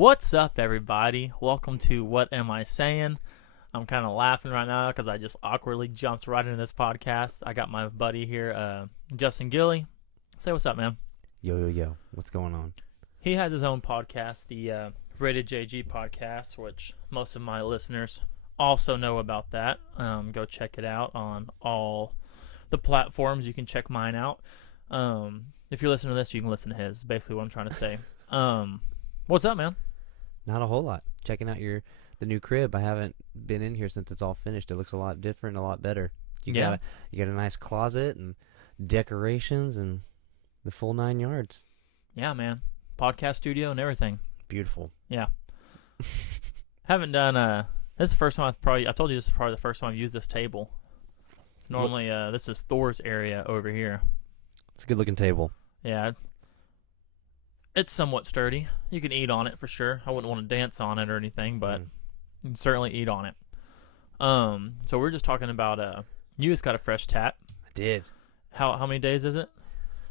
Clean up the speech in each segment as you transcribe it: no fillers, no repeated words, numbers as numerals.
What's up, everybody? Welcome to What Am I Saying? I'm kind of laughing right now because I just awkwardly jumped right into this podcast. I got my buddy here, Justin Gilley. Say what's up, man. Yo. What's going on? He has his own podcast, the Rated JG podcast, which most of my listeners also know about that. Go check it out on all the platforms. You can check mine out. If you're listening to this, you can listen to his. Is basically what I'm trying to say. What's up, man? Not a whole lot. Checking out the new crib. I haven't been in here since it's all finished. It looks a lot different, a lot better. You got a nice closet and decorations and the full 9 yards. Yeah, man. Podcast studio and everything. Beautiful. Yeah. Haven't done this is the first time I told you this is probably the first time I've used this table. Normally this is Thor's area over here. It's a good looking table. Yeah. It's somewhat sturdy. You can eat on it for sure. I wouldn't want to dance on it or anything, but you can certainly eat on it. So we're just talking about you just got a fresh tat. I did. How many days is it?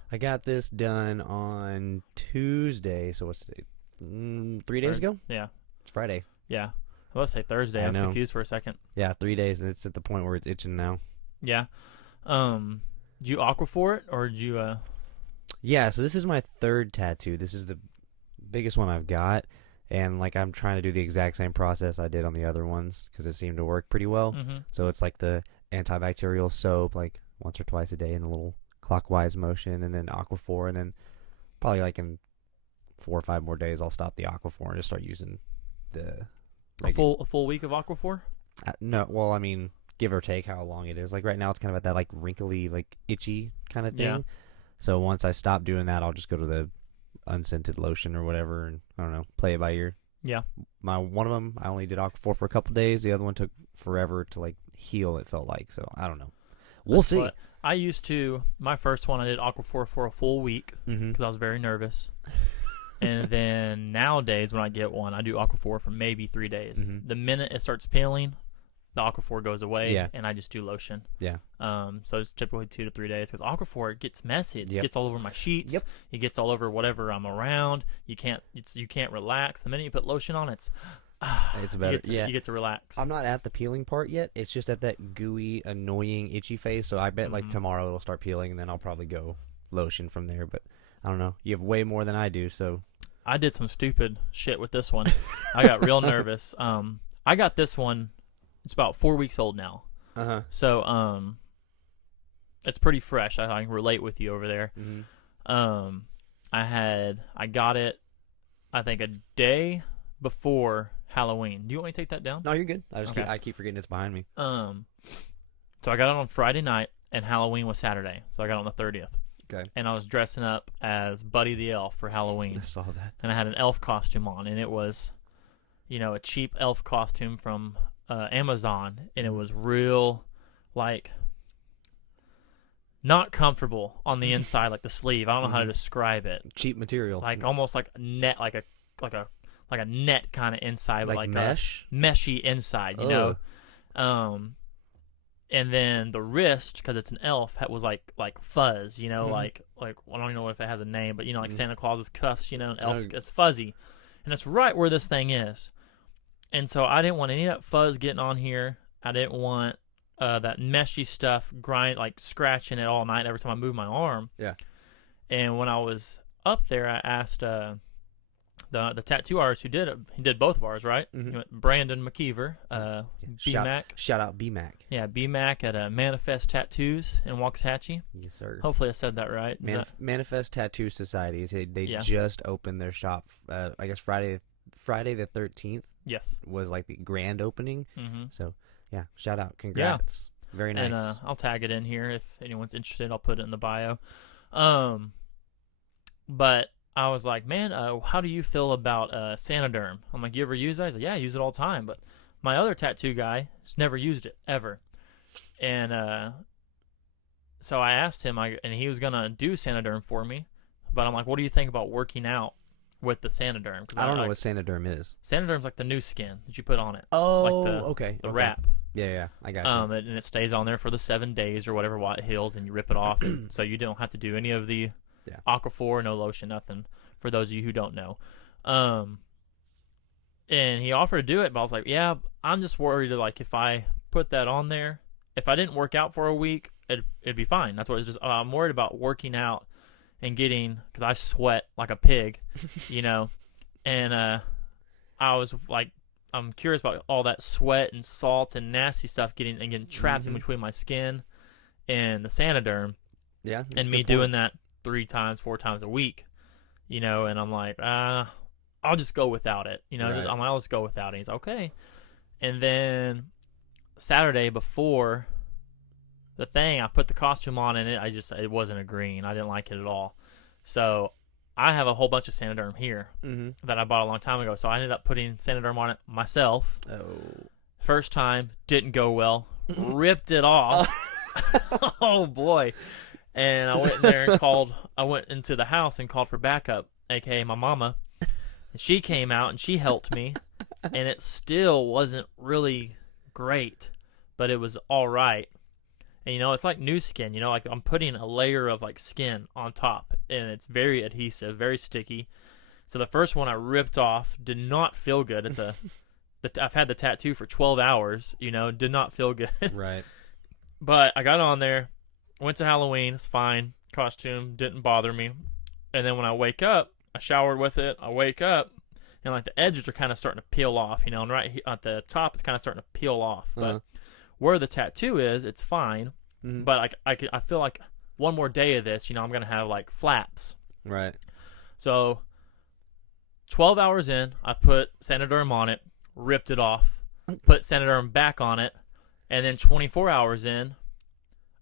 I got this done on Tuesday. So what's today? 3 days ago? Yeah. It's Friday. Yeah. I was about to say Thursday. I was confused for a second. Yeah, 3 days, and it's at the point where it's itching now. Yeah. Did you aqua for it, or did you Yeah, so this is my third tattoo. This is the biggest one I've got, and I'm trying to do the exact same process I did on the other ones because it seemed to work pretty well. Mm-hmm. So it's like the antibacterial soap, once or twice a day in a little clockwise motion, and then Aquaphor, and then probably in 4 or 5 more days I'll stop the Aquaphor and just start using the a full week of Aquaphor? No, well, I mean, give or take how long it is. Right now it's kind of at that wrinkly, itchy kind of thing. Yeah. So once I stop doing that, I'll just go to the unscented lotion or whatever, and I don't know, play it by ear. Yeah. One of them I only did Aquaphor for a couple days. The other one took forever to heal. It felt like, so I don't know. We'll see. I used to. My first one I did Aquaphor for a full week because I was very nervous. And then nowadays when I get one, I do Aquaphor for maybe 3 days. Mm-hmm. The minute it starts peeling, the Aquaphor goes away, Yeah. and I just do lotion. Yeah. So it's typically 2 to 3 days because Aquaphor, it gets messy. It Yep. gets all over my sheets. Yep. It gets all over whatever I'm around. You can't relax. The minute you put lotion on, it's better. You get to relax. I'm not at the peeling part yet. It's just at that gooey, annoying, itchy phase. So I bet tomorrow it'll start peeling, and then I'll probably go lotion from there. But I don't know. You have way more than I do, so. I did some stupid shit with this one. I got real nervous. I got this one. It's about 4 weeks old now. Uh-huh. So it's pretty fresh. I can relate with you over there. Mm-hmm. I got it, I think, a day before Halloween. Do you want me to take that down? No, you're good. Okay. I keep forgetting it's behind me. So I got it on Friday night, and Halloween was Saturday. So I got it on the 30th. Okay. And I was dressing up as Buddy the Elf for Halloween. I saw that. And I had an elf costume on, and it was, a cheap elf costume from Amazon, and it was real, not comfortable on the inside, the sleeve. I don't know how to describe it. Cheap material. Almost like a net, like a net kind of inside, but mesh, meshy inside, you know. And then the wrist, because it's an elf, was like fuzz, I don't even know if it has a name, but Santa Claus's cuffs, an elf, it's fuzzy, and it's right where this thing is. And so I didn't want any of that fuzz getting on here. I didn't want that meshy stuff scratching it all night every time I move my arm. Yeah. And when I was up there, I asked the tattoo artist who did it. He did both of ours, right? Mm-hmm. Brandon McKeever, B-Mac. Shout out B-Mac. Yeah, B-Mac at Manifest Tattoos in Waxahachie. Yes, sir. Hopefully I said that right. Manifest Tattoo Society. They just opened their shop. I guess Friday the 13th. Yes. Was the grand opening. Mm-hmm. So yeah, shout out, congrats. Yeah. Very nice. And I'll tag it in here if anyone's interested. I'll put it in the bio. But I was like, man, how do you feel about Sanoderm? I'm like, you ever use that? He's like, yeah, I use it all the time. But my other tattoo guy has never used it, ever. And so I asked him, and he was going to do Sanoderm for me. But I'm like, what do you think about working out with the Sanoderm? I don't know what Sanoderm is. Sanoderm's like the new skin that you put on it. Oh, okay. The okay. wrap. Yeah, I got you. And it stays on there for the 7 days or whatever while it heals, and you rip it off. So you don't have to do any of the Aquaphor, no lotion, nothing, for those of you who don't know. And he offered to do it, but I was like, yeah, I'm just worried that, like, if I put that on there, if I didn't work out for a week, it'd be fine. That's what it's just. I'm worried about working out and getting, because I sweat like a pig, you know. And I was like, I'm curious about all that sweat and salt and nasty stuff getting trapped in between my skin and the Sanoderm. Yeah, and me doing that 3 times, 4 times a week, you know. And I'm like, I'll just go without it, you know. Right. I'm like, I'll just go without it. He's okay. And then Saturday before the thing, I put the costume on, and it wasn't agreeing. I didn't like it at all. So I have a whole bunch of Sanoderm here that I bought a long time ago. So I ended up putting Sanoderm on it myself. Oh. First time, didn't go well. Ripped it off. Oh boy. And I went in there and I went into the house and called for backup, aka my mama. And she came out and she helped me, and it still wasn't really great, but it was all right. And, you know, it's like new skin, you know, like I'm putting a layer of like skin on top, and it's very adhesive, very sticky. So the first one I ripped off did not feel good. I've had the tattoo for 12 hours, you know, did not feel good. Right. But I got on there, went to Halloween, it's fine. Costume didn't bother me. And then when I wake up, I showered with it. I wake up, and like the edges are kind of starting to peel off, you know, and right at the top, it's kind of starting to peel off. But where the tattoo is, it's fine. But like I feel like one more day of this, you know, I'm gonna have like flaps. Right. So 12 hours in, I put Sanoderm on it, ripped it off, put Sanoderm back on it, and then 24 hours in,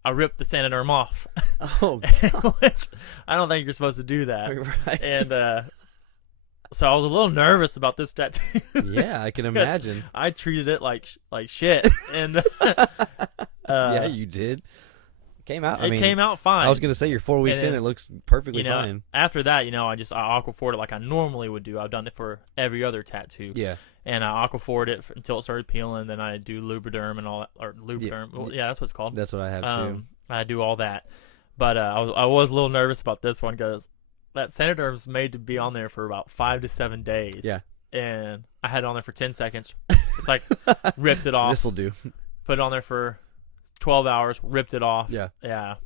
I ripped the Sanoderm off. Oh, which I don't think you're supposed to do that. Right. And so I was a little nervous about this tattoo. Yeah, I can imagine. I treated it like shit, and yeah, you did. Came out. It came out fine. I was gonna say you're 4 weeks in. It looks perfectly fine. After that, you know, I aquaphor it like I normally would do. I've done it for every other tattoo. Yeah. And I aquaphor it until it started peeling. Then I do Lubriderm and all that, or Lubriderm. Yeah, well, yeah, that's what it's called. That's what I have too. I do all that, but I was a little nervous about this one because that Sanoderm's made to be on there for about 5 to 7 days. Yeah. And I had it on there for 10 seconds. It's like ripped it off. This'll do. Put it on there for 12 hours, ripped it off. Yeah. Yeah.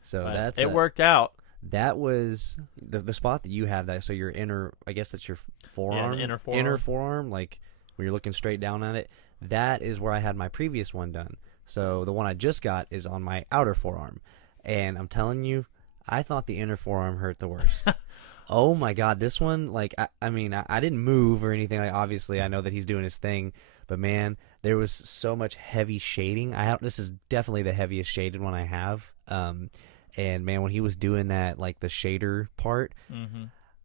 So but it worked out. That was the spot that you have that. So your inner, I guess that's your forearm. Yeah, the inner forearm, like when you're looking straight down at it. That is where I had my previous one done. So the one I just got is on my outer forearm. And I'm telling you, I thought the inner forearm hurt the worst. Oh my God, this one, like, I mean, I didn't move or anything. Like, obviously, I know that he's doing his thing, but man, there was so much heavy shading. This is definitely the heaviest shaded one I have. And man, when he was doing that, like the shader part, it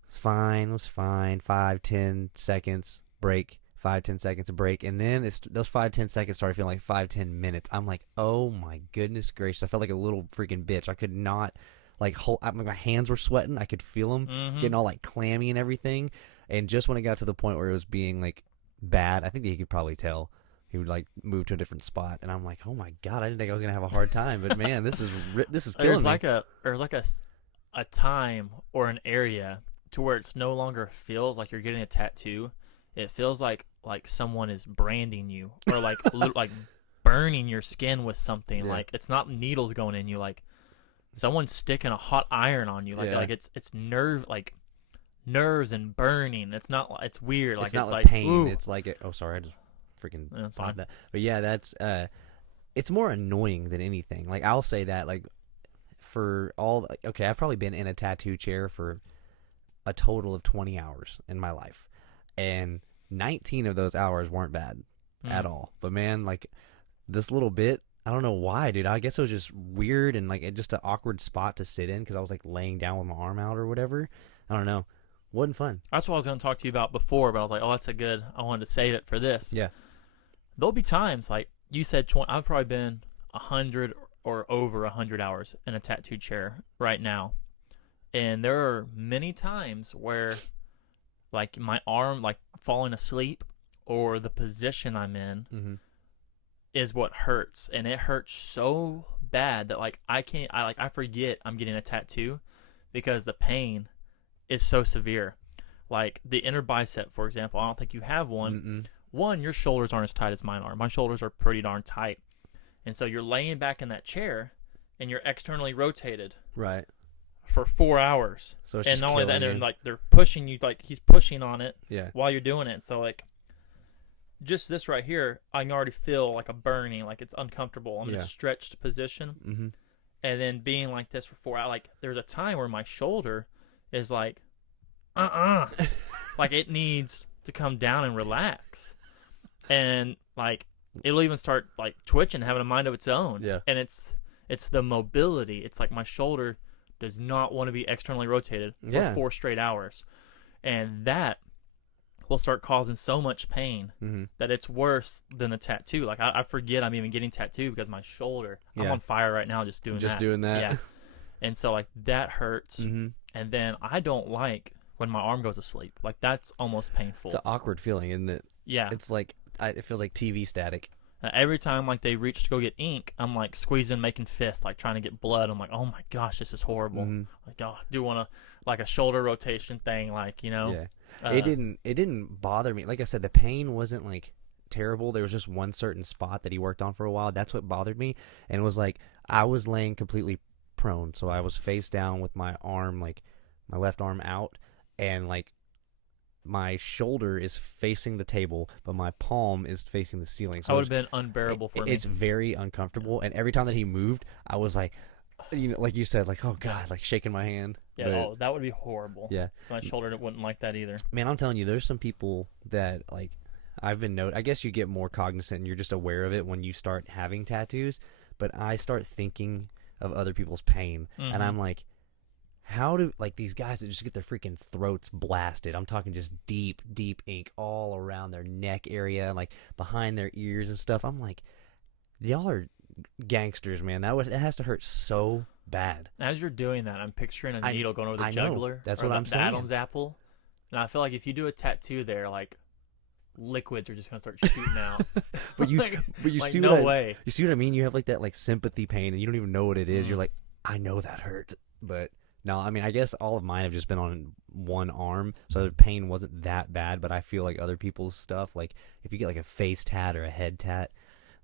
was fine. 5-10 seconds break. 5-10 seconds a break, and then those 5-10 seconds started feeling like 5-10 minutes. I'm like, oh my goodness gracious! I felt like a little freaking bitch. I could not my hands were sweating. I could feel them getting all like clammy and everything. And just when it got to the point where it was being like bad, I think he could probably tell. He would like move to a different spot, and I'm like, oh my God! I didn't think I was gonna have a hard time, but man, this is killing me. There's like a time or an area to where it's no longer feels like you're getting a tattoo. It feels like someone is branding you, or like like burning your skin with something. Yeah. Like it's not needles going in you, like someone's sticking a hot iron on you. Like it's nerves and burning. It's not. It's weird. It's like not it's like like pain. ooh. It's like oh sorry, I just freaking popped that. But yeah, that's it's more annoying than anything. Like I'll say that like for all okay, I've probably been in a tattoo chair for a total of 20 hours in my life, and 19 of those hours weren't bad at all. But man, like this little bit, I don't know why, dude. I guess it was just weird and like just an awkward spot to sit in because I was like laying down with my arm out or whatever. I don't know. Wasn't fun. That's what I was going to talk to you about before, but I was like, oh, that's I wanted to save it for this. Yeah. There'll be times, like you said, 20, I've probably been 100 or over 100 hours in a tattoo chair right now. And there are many times where like my arm, like falling asleep or the position I'm in is what hurts. And it hurts so bad that like I forget I'm getting a tattoo because the pain is so severe. like the inner bicep, for example. I don't think you have one. Mm-mm. One, your shoulders aren't as tight as mine are. My shoulders are pretty darn tight. And so you're laying back in that chair and you're externally rotated Right. for 4 hours. So it's And just not only that, killing and you. like they're pushing you, like he's pushing on it Yeah. while you're doing it. So like just this right here, I can already feel like a burning, like it's uncomfortable. I'm in a Yeah. stretched position. Mm-hmm. And then being like this for 4 hours, like there's a time where my shoulder is like, like it needs to come down and relax. And like it'll even start like twitching, having a mind of its own. Yeah. And it's the mobility. It's like my shoulder does not want to be externally rotated for 4 straight hours. And that will start causing so much pain that it's worse than the tattoo. Like I forget I'm even getting tattooed because my shoulder, I'm on fire right now just doing that. Yeah. And so like that hurts. And then I don't like when my arm goes to sleep. Like that's almost painful. It's an awkward feeling, isn't it? Yeah. It's like, it feels like TV static. Every time like they reach to go get ink, I'm like squeezing, making fists, like trying to get blood. I'm like, oh my gosh, this is horrible. Like, oh, I do want to like a shoulder rotation thing, like, you know. Yeah. It didn't bother me. Like I said, the pain wasn't like terrible. There was just one certain spot that he worked on for a while. That's what bothered me. And it was like I was laying completely prone, so I was face down with my arm, like my left arm out, and like my shoulder is facing the table, but my palm is facing the ceiling. So that would have been unbearable for me. It's very uncomfortable. And every time that he moved, I was like, you know, like you said, like, oh God, like shaking my hand. Yeah, that would be horrible. Yeah. My shoulder wouldn't like that either. Man, I'm telling you, there's some people that, like, I guess you get more cognizant and you're just aware of it when you start having tattoos, but I start thinking of other people's pain, and I'm like, how do, like, these guys that just get their freaking throats blasted, I'm talking just deep, deep ink all around their neck area, and, like, behind their ears and stuff. I'm like, y'all are gangsters, man. It has to hurt so bad. As you're doing that, I'm picturing a needle going over the I jugular. know. That's what I'm saying. The Adam's apple. And I feel like if you do a tattoo there, like liquids are just gonna start shooting out. but you like, see no what way. You see what I mean? You have like that like sympathy pain, and you don't even know what it is. You're like, I know that hurt, but no. I mean, I guess all of mine have just been on one arm, so the pain wasn't that bad. But I feel like other people's stuff, like if you get like a face tat or a head tat,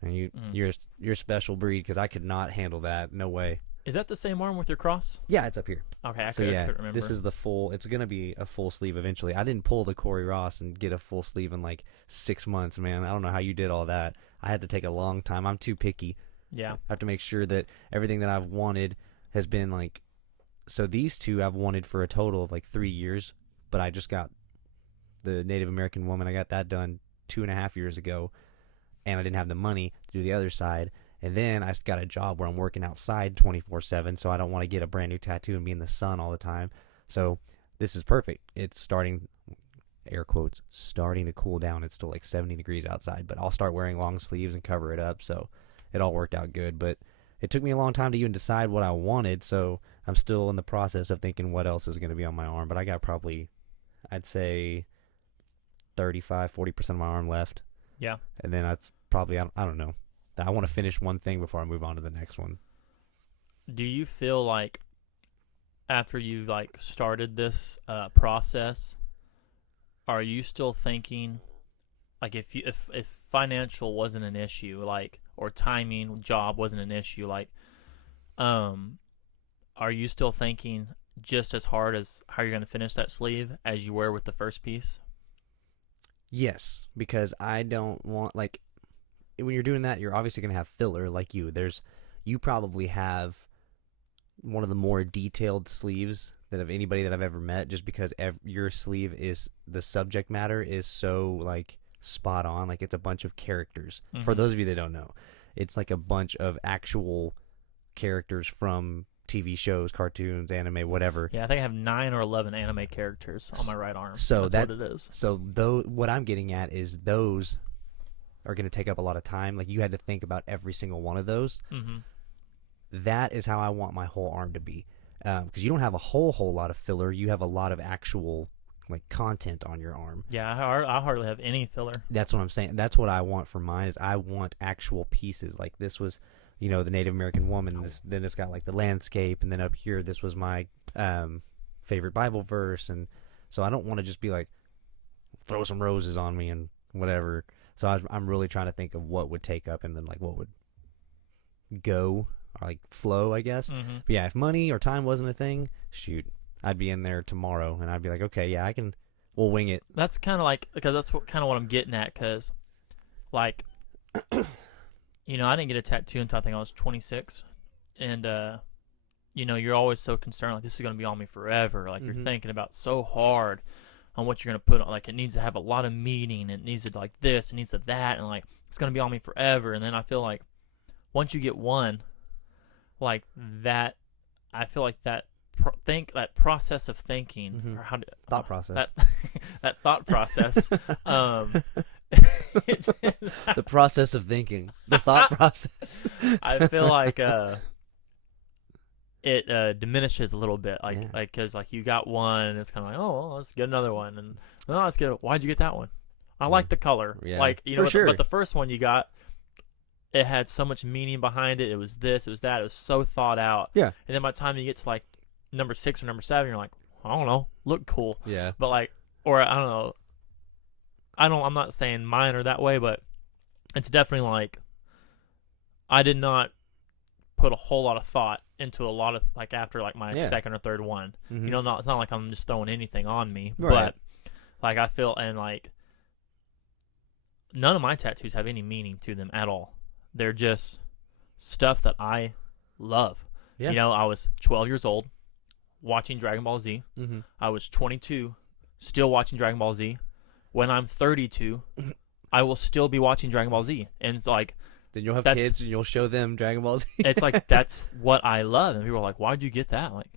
and you're a special breed, because I could not handle that. No way. Is that the same arm with your cross? Yeah, it's up here. Okay, I couldn't remember. This is the full. It's gonna be a full sleeve eventually. I didn't pull the Corey Ross and get a full sleeve in like 6 months, man. I don't know how you did all that. I had to take a long time. I'm too picky. Yeah, I have to make sure that everything that I've wanted has been like. So these two I've wanted for a total of like 3 years, but I just got the Native American woman. I got that done 2.5 years ago, and I didn't have the money to do the other side. And then I got a job where I'm working outside 24/7, so I don't want to get a brand new tattoo and be in the sun all the time. So this is perfect. It's starting, air quotes, starting to cool down. It's still like 70 degrees outside, but I'll start wearing long sleeves and cover it up. So it all worked out good. But it took me a long time to even decide what I wanted, so I'm still in the process of thinking what else is going to be on my arm. But I got probably, I'd say, 35-40% of my arm left. Yeah. And then that's probably, I don't know. I want to finish one thing before I move on to the next one. Do you feel like after you like started this process, are you still thinking like if financial wasn't an issue, like, or timing, job wasn't an issue, like, are you still thinking just as hard as how you're going to finish that sleeve as you were with the first piece? Yes, because I don't want, like, when you're doing that, you're obviously going to have filler like you. You probably have one of the more detailed sleeves that of anybody that I've ever met, just because your sleeve is, the subject matter is so, like, spot on. Like, it's a bunch of characters. For those of you that don't know, it's like a bunch of actual characters from TV shows, cartoons, anime, whatever. Yeah, I think I have 9 or 11 anime characters on my right arm. So that's what it is. So what I'm getting at is those are going to take up a lot of time. Like, you had to think about every single one of those. That is how I want my whole arm to be, because you don't have a whole lot of filler. You have a lot of actual, like, content on your arm. Yeah, I hardly have any filler. That's what I'm saying. That's what I want for mine, is I want actual pieces. Like, this was, you know, the Native American woman. Then it's got, like, the landscape, and then up here, this was my favorite Bible verse, and So I don't want to just be like, throw some roses on me and whatever. So I'm really trying to think of what would take up and then like what would go or like flow, I guess. Mm-hmm. But yeah, if money or time wasn't a thing, shoot, I'd be in there tomorrow and I'd be like, okay, yeah, we'll wing it. That's kind of like, because that's kind of what I'm getting at, because like, you know, I didn't get a tattoo until I think I was 26, and you know, you're always so concerned, like, this is going to be on me forever. Like, you're thinking about so hard on what you're going to put on. Like, it needs to have a lot of meaning. It needs to, like, this. It needs to that. And, like, it's going to be on me forever. And then I feel like once you get one, like, that, I feel like that process of thinking, or thought process. That thought process, the process of thinking, the thought process. I feel like it diminishes a little bit, like because like you got one and it's kind of like, oh well, let's get another one, and oh, let's get why'd you get that one? I like the color, like, you know, but the first one you got, it had so much meaning behind it. It was this, it was that, it was so thought out. Yeah. And then by the time you get to like number 6 or number 7, you're like, I don't know, look cool. Yeah. But like, or I don't know, I'm not saying mine are that way, but it's definitely like, I did not put a whole lot of thought into a lot of, like, after like my second or third one. You know, it's not like I'm just throwing anything on me, but like I feel, and like none of my tattoos have any meaning to them at all. They're just stuff that I love. You know, I was 12 years old watching Dragon Ball Z. I was 22 still watching Dragon Ball Z. When I'm 32, I will still be watching Dragon Ball Z. And it's like, then you'll have kids and you'll show them Dragon Ball Z. It's like, that's what I love. And people are like, why'd you get that? Like,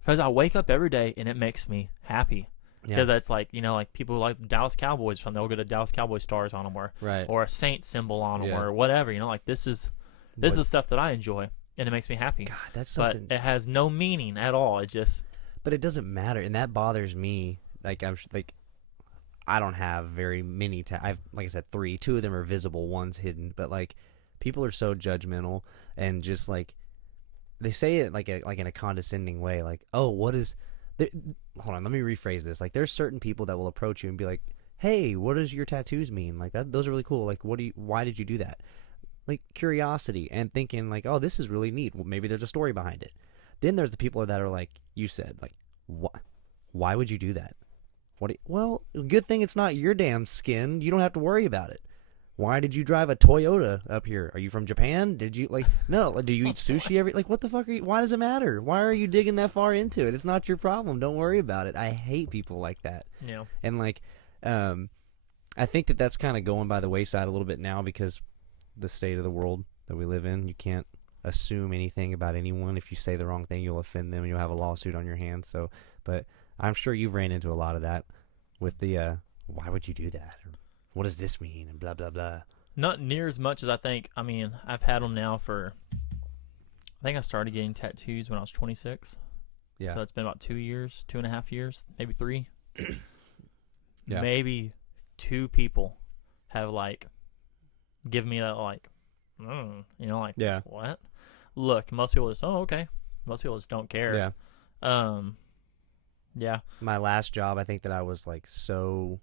because I wake up every day and it makes me happy. Because that's like, you know, like people who like the Dallas Cowboys, they'll get a Dallas Cowboy stars on them, or a Saint symbol on them, or whatever. You know, like this is stuff that I enjoy and it makes me happy. God, that's something. But it has no meaning at all. It just. But it doesn't matter, and that bothers me. Like I don't have very many. I've, like I said, 3. 2 of them are visible, one's hidden. But like, people are so judgmental and just like, they say it like in a condescending way. Like, oh, what is? Hold on, let me rephrase this. Like, there's certain people that will approach you and be like, hey, what does your tattoos mean? Like, those are really cool. Like, why did you do that? Like, curiosity and thinking like, oh, this is really neat. Well, maybe there's a story behind it. Then there's the people that are like, you said, like, why would you do that? Well, good thing it's not your damn skin. You don't have to worry about it. Why did you drive a Toyota up here? Are you from Japan? Did you, like, no, do you eat sushi like, what the fuck why does it matter? Why are you digging that far into it? It's not your problem. Don't worry about it. I hate people like that. Yeah. And like, I think that's kind of going by the wayside a little bit now because the state of the world that we live in, you can't assume anything about anyone. If you say the wrong thing, you'll offend them and you'll have a lawsuit on your hands. So, but I'm sure you've ran into a lot of that with the, why would you do that? Or, what does this mean? And blah, blah, blah. Not near as much as I think. I mean, I've had them now for, I think I started getting tattoos when I was 26. Yeah. So it's been about 2 years, 2.5 years, maybe 3. Yeah. Maybe 2 people have, like, given me that, like, you know, like, what? Look, most people just, oh, okay. Most people just don't care. Yeah. Yeah. My last job, I think that I was, like, so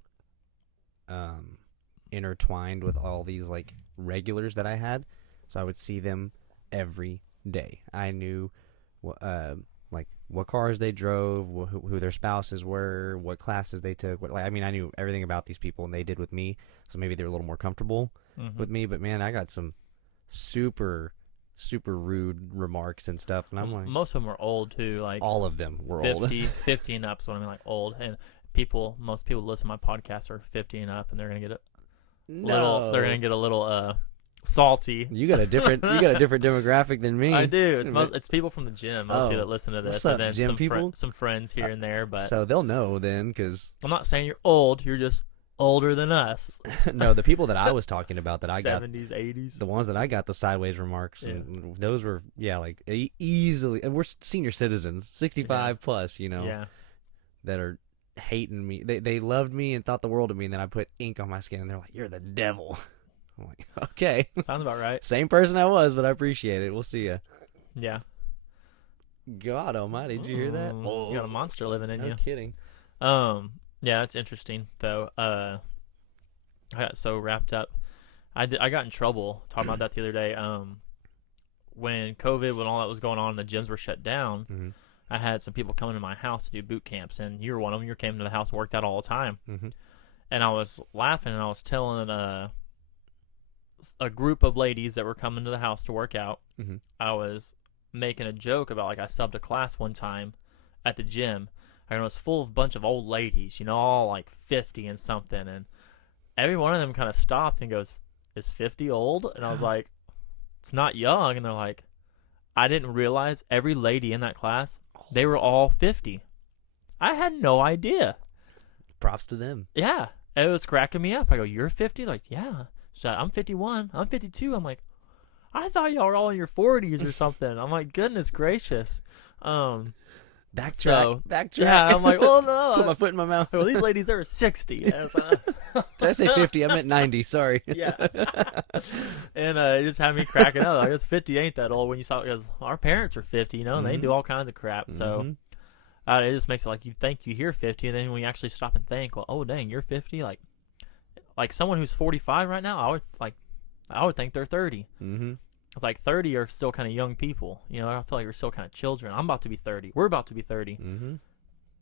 intertwined with all these like regulars that I had, so I would see them every day. I knew like what cars they drove, who their spouses were, what classes they took. I knew everything about these people, and they did with me. So maybe they were a little more comfortable with me. But man, I got some super rude remarks and stuff, and I'm like, most of them were old too. Like all of them were 50 and up. So I mean, like old, and most people listen to my podcast are 50 and up, and they're gonna get a little salty. You got a different demographic than me. I do. It's people from the gym mostly that listen to this. What's up, and then gym people? Some friends here and there, but so they'll know then, because I'm not saying you're old. You're just older than us. No, the people that I was talking about that I 70s, 80s, the ones that I got the sideways remarks, and those were like easily. And we're senior citizens, 65 plus, you know, that are hating me. They loved me and thought the world of me, and then I put ink on my skin and they're like, you're the devil. I'm like, okay, sounds about right. Same person I was, but I appreciate it. We'll see ya. Yeah. God almighty, did you hear that? You got a monster living in you. No kidding. Yeah, that's interesting though. I got so wrapped up. I got in trouble talking about that the other day. When COVID, when all that was going on, and the gyms were shut down. Mm-hmm. I had some people coming to my house to do boot camps, and you were one of them. You came to the house and worked out all the time. Mm-hmm. And I was laughing, and I was telling a group of ladies that were coming to the house to work out. Mm-hmm. I was making a joke about, like, I subbed a class one time at the gym, and it was full of a bunch of old ladies, you know, all like 50 and something. And every one of them kind of stopped and goes, "Is 50 old?" And I was like, "It's not young." And they're like, I didn't realize every lady in that class, they were all 50. I had no idea. Props to them. Yeah. It was cracking me up. I go, "You're 50?" Like, "Yeah." So I'm 51. I'm 52. I'm like, "I thought y'all were all in your 40s or something." I'm like, goodness gracious. Backtrack. Yeah, I'm like, "Oh, no." Put my foot in my mouth. Well, these ladies, they were 60. Did I say 50? I meant 90. Sorry. Yeah. And it just had me cracking up. I guess 50 ain't that old when you saw it, because our parents are 50, you know, and they do all kinds of crap. So it just makes it like you think you hear 50, and then when you actually stop and think, well, oh, dang, you're 50? Like someone who's 45 right now, I would think they're 30. Mm-hmm. It's like 30 are still kind of young people. You know, I feel like we're still kind of children. I'm about to be 30. We're about to be 30. Mm-hmm.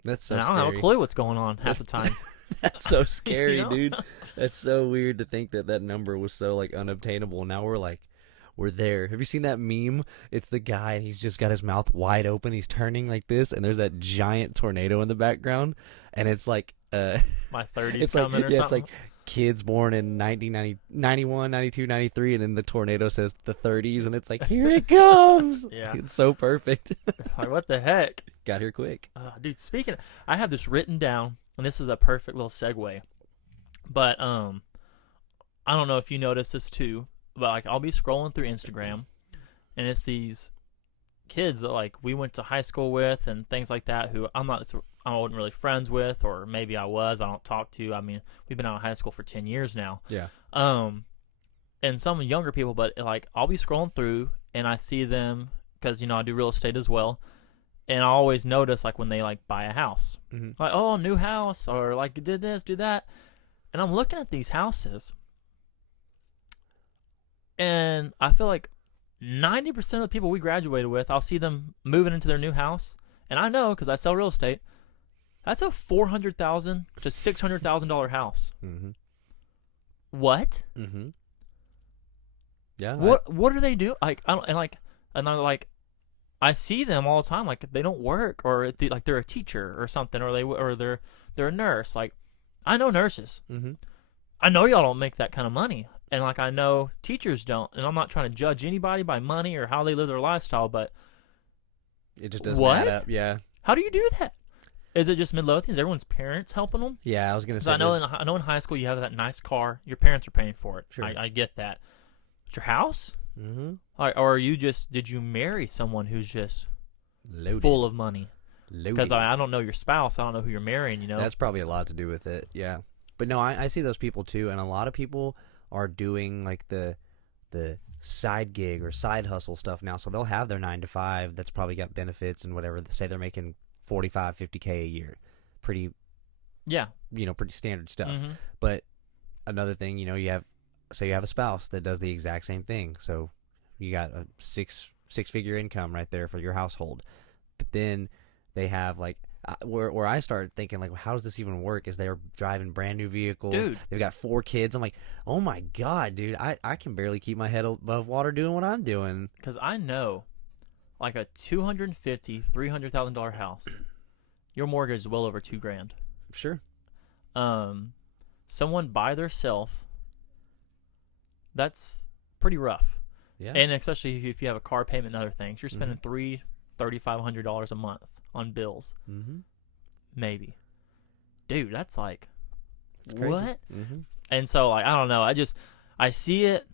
That's so and I scary. don't have a clue what's going on half the time. That's so scary, You know? dude. That's so weird to think that number was so, like, unobtainable. Now we're there. Have you seen that meme? It's the guy, and he's just got his mouth wide open. He's turning like this, and there's that giant tornado in the background. And it's like, my 30s it's coming like, or yeah, something. it's like kids born in 1990, 91, 92, 93, and then the tornado says the 30s, and it's like, here it comes. Yeah. It's so perfect. Like, what the heck? Got here quick. Dude, speaking of, I have this written down, and this is a perfect little segue. But I don't know if you notice this too, but like I'll be scrolling through Instagram, and it's these kids that like we went to high school with and things like that who I wasn't really friends with, or maybe I was, but I don't talk to. I mean, we've been out of high school for 10 years now. Yeah. And some younger people, but like I'll be scrolling through and I see them because, you know, I do real estate as well. And I always notice like when they like buy a house, like, oh, new house, or like did this, do that. And I'm looking at these houses, and I feel like 90% of the people we graduated with, I'll see them moving into their new house. And I know, because I sell real estate, that's a $400,000 to $600,000 house. Mm-hmm. What? Mm-hmm. Yeah. What do they do? Like, I don't, and I'm like, I see them all the time. Like, they don't work, or like they're a teacher or something, or they're a nurse. Like, I know nurses. Mm-hmm. I know y'all don't make that kind of money. And like, I know teachers don't. And I'm not trying to judge anybody by money or how they live their lifestyle, but it just doesn't add up. Yeah. How do you do that? Is it just Midlothians? Everyone's parents helping them? Yeah, I was gonna say. I know in high school you have that nice car. Your parents are paying for it. Sure. I get that. But your house? Mm-hmm. Or did you marry someone who's just Loaded. full of money? Loaded. Because I don't know your spouse. I don't know who you're marrying, you know? That's probably a lot to do with it. Yeah. But no, I see those people too, and a lot of people are doing like the side gig or side hustle stuff now. So they'll have their 9 to 5 that's probably got benefits and whatever. Say they're making 45, 50K a year. Pretty, yeah, pretty standard stuff. Mm-hmm. But another thing, you have a spouse that does the exact same thing. So you got a six-figure income right there for your household. But then they have like, where I start thinking like, how does this even work? Is they're driving brand new vehicles. Dude. They've got 4 kids. I'm like, oh my God, dude, I can barely keep my head above water doing what I'm doing. Because I know, like a $250,000, $300,000 house, your mortgage is well over $2,000. Sure. Someone by theirself, that's pretty rough. Yeah. And especially if you have a car payment and other things, you're spending $3,500 a month on bills. Mm-hmm. Maybe. Dude, that's like, Crazy. what? Mm-hmm. And so, like, I don't know. I see it,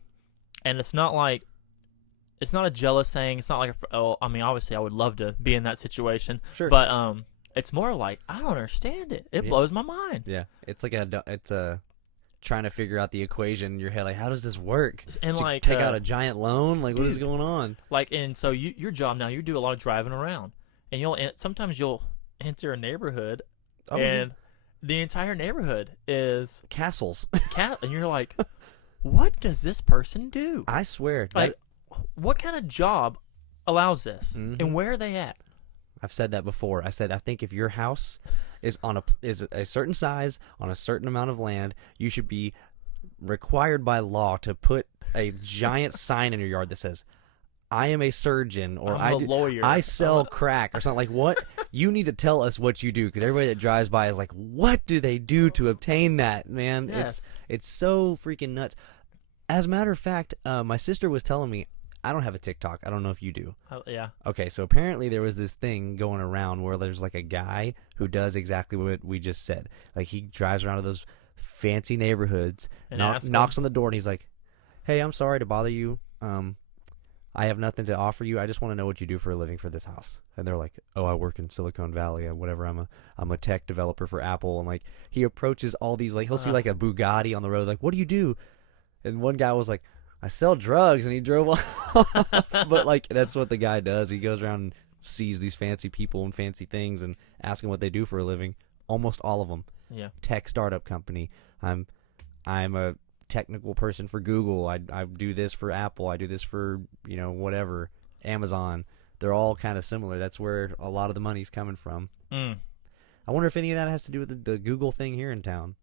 and it's not a jealous thing. It's not like, obviously I would love to be in that situation. Sure. But it's more like, I don't understand it. It blows my mind. Yeah. It's like it's trying to figure out the equation in your head. Like, how does this work? And Did you like, take out a giant loan? Like, what is going on? Like, and so your job now, you do a lot of driving around, and sometimes you'll enter a neighborhood, and the entire neighborhood is castles. And you're like, what does this person do? I swear. Like, what kind of job allows this, and where are they at? I've said that before. I said I think if your house is a certain size on a certain amount of land, you should be required by law to put a giant sign in your yard that says, I am a surgeon, or I'm a lawyer. I sell crack, or something. Like, what? You need to tell us what you do, because everybody that drives by is like, what do they do to obtain that, man? Yes. It's so freaking nuts. As a matter of fact, my sister was telling me, I don't have a TikTok. I don't know if you do. Yeah. Okay, so apparently there was this thing going around where there's like a guy who does exactly what we just said. Like, he drives around to those fancy neighborhoods, And knocks on the door, and he's like, hey, I'm sorry to bother you. I have nothing to offer you. I just want to know what you do for a living for this house. And they're like, oh, I work in Silicon Valley and whatever. I'm a tech developer for Apple. And like, he approaches all these, like, he'll see like a Bugatti on the road. Like, what do you do? And one guy was like, I sell drugs, and he drove off. But like, that's what the guy does. He goes around and sees these fancy people and fancy things and asks them what they do for a living. Almost all of them. Yeah. Tech startup company. I'm a technical person for Google. I do this for Apple. I do this for, whatever, Amazon. They're all kind of similar. That's where a lot of the money's coming from. I wonder if any of that has to do with the Google thing here in town.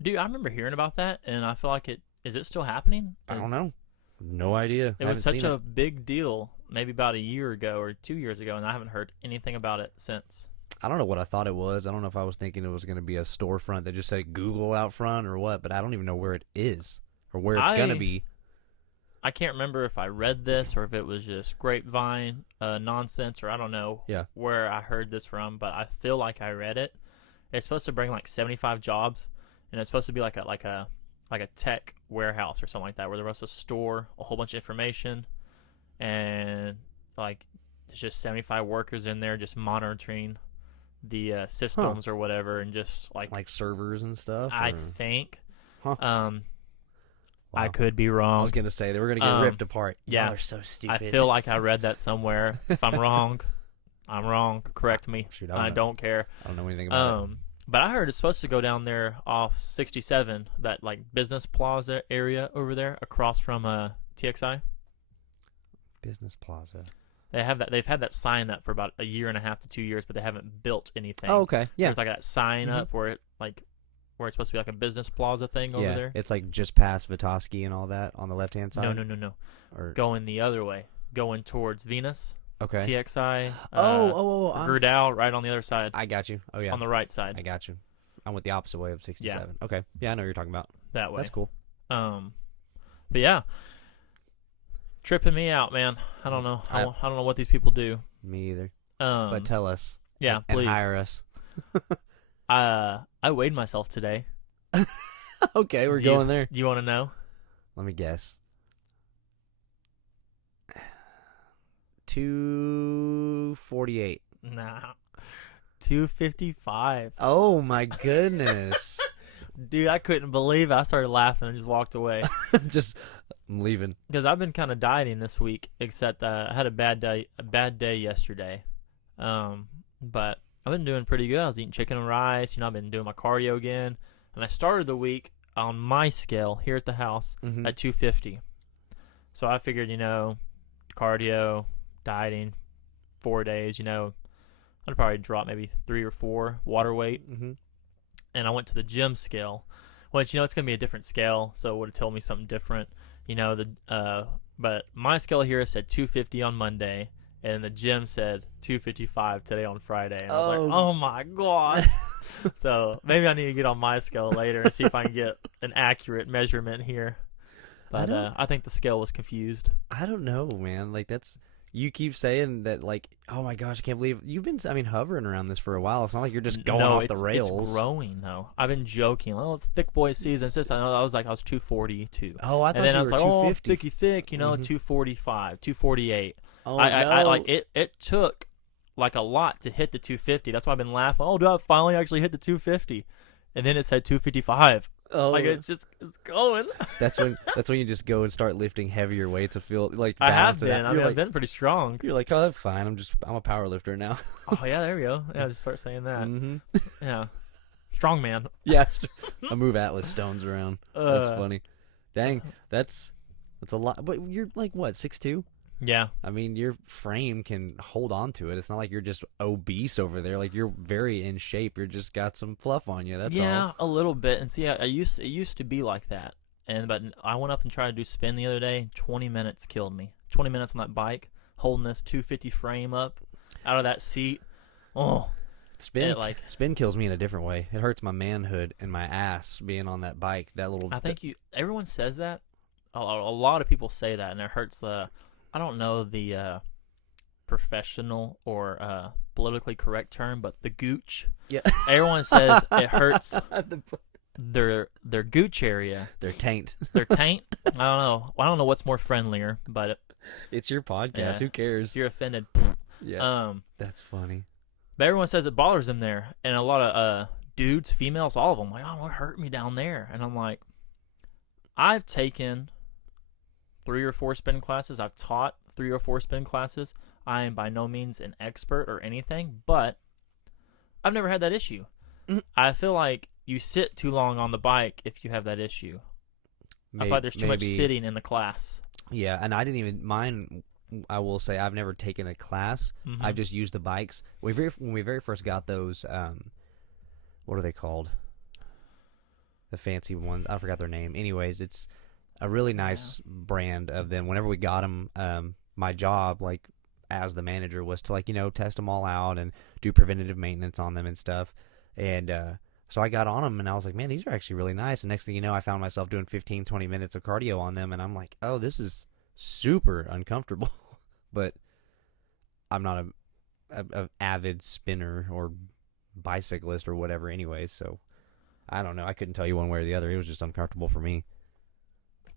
Dude, I remember hearing about that, and I feel like is it still happening? I don't know. No idea. It was such a big deal maybe about a year ago or 2 years ago, and I haven't heard anything about it since. I don't know what I thought it was. I don't know if I was thinking it was going to be a storefront that just said Google out front or what, but I don't even know where it is or where it's going to be. I can't remember if I read this or if it was just grapevine nonsense, or I don't know where I heard this from, but I feel like I read it. It's supposed to bring like 75 jobs, and it's supposed to be like a tech warehouse or something like that, where they're supposed to store a whole bunch of information, and like there's just 75 workers in there just monitoring the systems or whatever, and just like servers and stuff. I think. Wow. I could be wrong. I was gonna say they were gonna get ripped apart. Yeah, they're so stupid. I feel like I read that somewhere. If I'm wrong, I'm wrong. Correct me. Shoot, I don't care. I don't know anything about it. But I heard it's supposed to go down there off 67, that like business plaza area over there, across from TXI. Business plaza. They have that. They've had that sign up for about a year and a half to 2 years, but they haven't built anything. Oh, okay. Yeah. There's like that sign up where it's supposed to be like a business plaza thing over there. It's like just past Vitoski and all that on the left hand side. No. Or going the other way, going towards Venus. Okay. TXI. Grudau, right on the other side. I got you. Oh yeah. On the right side. I got you. I went the opposite way of 67. Yeah. Okay. Yeah, I know what you're talking about. That way. That's cool. But yeah, tripping me out, man. I don't know. I don't know what these people do. Me either. But tell us. Yeah, and please hire us. I weighed myself today. Okay, we're going there. Do you want to know? Let me guess. 248. Nah. 255. Oh my goodness. Dude, I couldn't believe it. I started laughing and just walked away. I'm leaving. Because I've been kind of dieting this week, except I had a bad day yesterday. But I've been doing pretty good. I was eating chicken and rice. I've been doing my cardio again. And I started the week on my scale here at the house at 250. So I figured, cardio, dieting, 4 days, I'd probably drop maybe 3 or 4 water weight. And I went to the gym scale, which, it's going to be a different scale, so it would have told me something different. But my scale here said 250 on Monday, and the gym said 255 today on Friday. And I was like, oh my God. So maybe I need to get on my scale later and see if I can get an accurate measurement here. But I think the scale was confused. I don't know, man. Like, you keep saying that, like, oh my gosh, I can't believe you've been, hovering around this for a while. It's not like you're just going off the rails. It's growing, though. I've been joking. Oh, it's thick boy season. It's just, I was 242. Oh, I thought and then you I was were like, 250. Oh, thicky thick, 245, 248. Oh, no. It took, like, a lot to hit the 250. That's why I've been laughing. Oh, do I finally actually hit the 250? And then it said 255. Oh, Like it's going. that's when you just go and start lifting heavier weights to feel like I have balance it been. out. I mean, You're I've been pretty strong. You're like, oh, that's fine. I'm a power lifter now. Oh yeah, there we go. Yeah, just start saying that. Mm-hmm. Yeah, strong man. Yeah, I move Atlas stones around. That's funny. Dang, that's a lot. But you're like what, 6'2"? Yeah. I mean, your frame can hold on to it. It's not like you're just obese over there. Like you're very in shape. You're just got some fluff on you. That's all. Yeah, a little bit. And see, it used to be like that. But I went up and tried to do spin the other day. 20 minutes killed me. 20 minutes on that bike, holding this 250 frame up out of that seat. Oh, Spin kills me in a different way. It hurts my manhood and my ass being on that bike. That little. I think everyone says that. A lot of people say that, and it hurts I don't know the professional or politically correct term, but the gooch. Yeah. Everyone says it hurts their gooch area. Their taint. Their taint. I don't know. I don't know what's more friendlier, but it's your podcast. Yeah. Who cares? If you're offended. Yeah. That's funny. But everyone says it bothers them there, and a lot of dudes, females, all of them, like, oh, it hurt me down there, and I'm like, I've taken 3 or 4 spin classes. I've taught 3 or 4 spin classes. I am by no means an expert or anything, but I've never had that issue. Mm-hmm. I feel like you sit too long on the bike if you have that issue. I feel like there's too much sitting in the class. Yeah, and I didn't even mind. I will say I've never taken a class. Mm-hmm. I've just used the bikes. When we very first got those, what are they called? The fancy ones. I forgot their name. Anyways, it's a really nice brand of them. Whenever we got them, my job, like as the manager, was to test them all out and do preventative maintenance on them and stuff. And so I got on them and I was like, man, these are actually really nice. And next thing you know, I found myself doing 15, 20 minutes of cardio on them, and I'm like, oh, this is super uncomfortable. But I'm not a avid spinner or bicyclist or whatever anyways, so I don't know. I couldn't tell you one way or the other. It was just uncomfortable for me.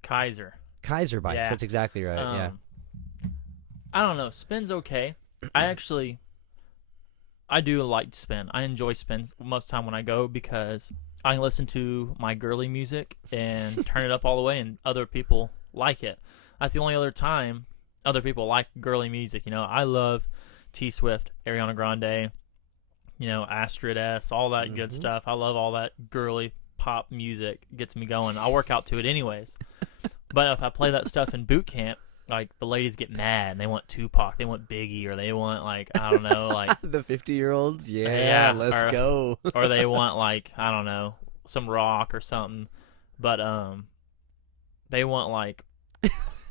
Kaiser Bikes. Yeah. That's exactly right. Yeah. I don't know. Spin's okay. I do like to spin. I enjoy spins most of the time when I go because I can listen to my girly music and turn it up all the way, and other people like it. That's the only other time other people like girly music. I love T Swift, Ariana Grande, Astrid S, all that good stuff. I love all that girly pop music. Gets me going. I'll work out to it anyways. But if I play that stuff in boot camp, like the ladies get mad and they want Tupac, they want Biggie, or they want I don't know, like the 50-year-olds. Yeah, let's go. Or they want I don't know, some rock or something. But they want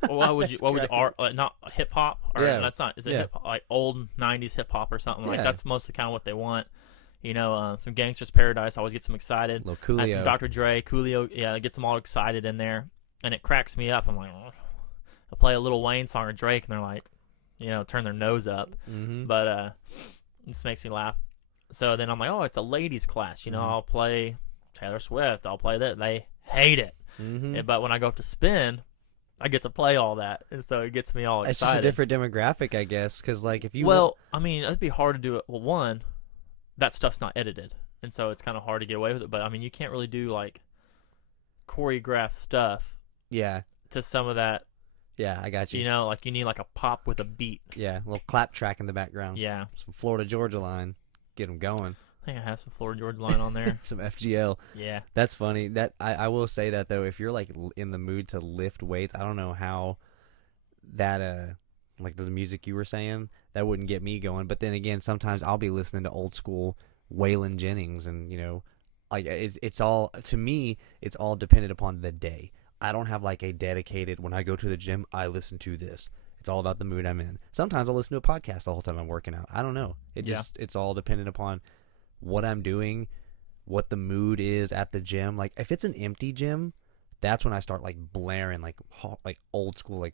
what would you not hip hop, or that's not, is it hip hop, like old 90s hip hop or something? Like that's mostly kind of what they want. Some Gangsta's Paradise, I always get them excited. Little Coolio. Some Dr. Dre, Coolio, it gets them all excited in there, and it cracks me up. I'm like, I'll play a Lil Wayne song or Drake, and they're like, turn their nose up. Mm-hmm. But it just makes me laugh. So then I'm like, oh, it's a ladies class. I'll play Taylor Swift. I'll play that. They hate it. Mm-hmm. But when I go up to spin, I get to play all that, and so it gets me all excited. It's just a different demographic, I guess, because if you I mean, it'd be hard to do it. Well, one, that stuff's not edited, and so it's kind of hard to get away with it. But I mean, you can't really do choreographed stuff. Yeah. To some of that. Yeah, I got you. You need a pop with a beat. Yeah, a little clap track in the background. Yeah. Some Florida Georgia line, get them going. I think I have some Florida Georgia line on there. Some FGL. Yeah. That's funny. That I will say that though, if you're in the mood to lift weights, I don't know how that the music you were saying, that wouldn't get me going. But then again, sometimes I'll be listening to old school Waylon Jennings, and it's all, to me, it's all dependent upon the day. I don't have a dedicated, when I go to the gym, I listen to this. It's all about the mood I'm in. Sometimes I'll listen to a podcast the whole time I'm working out. I don't know. It's all dependent upon what I'm doing, what the mood is at the gym. If it's an empty gym, that's when I start blaring old school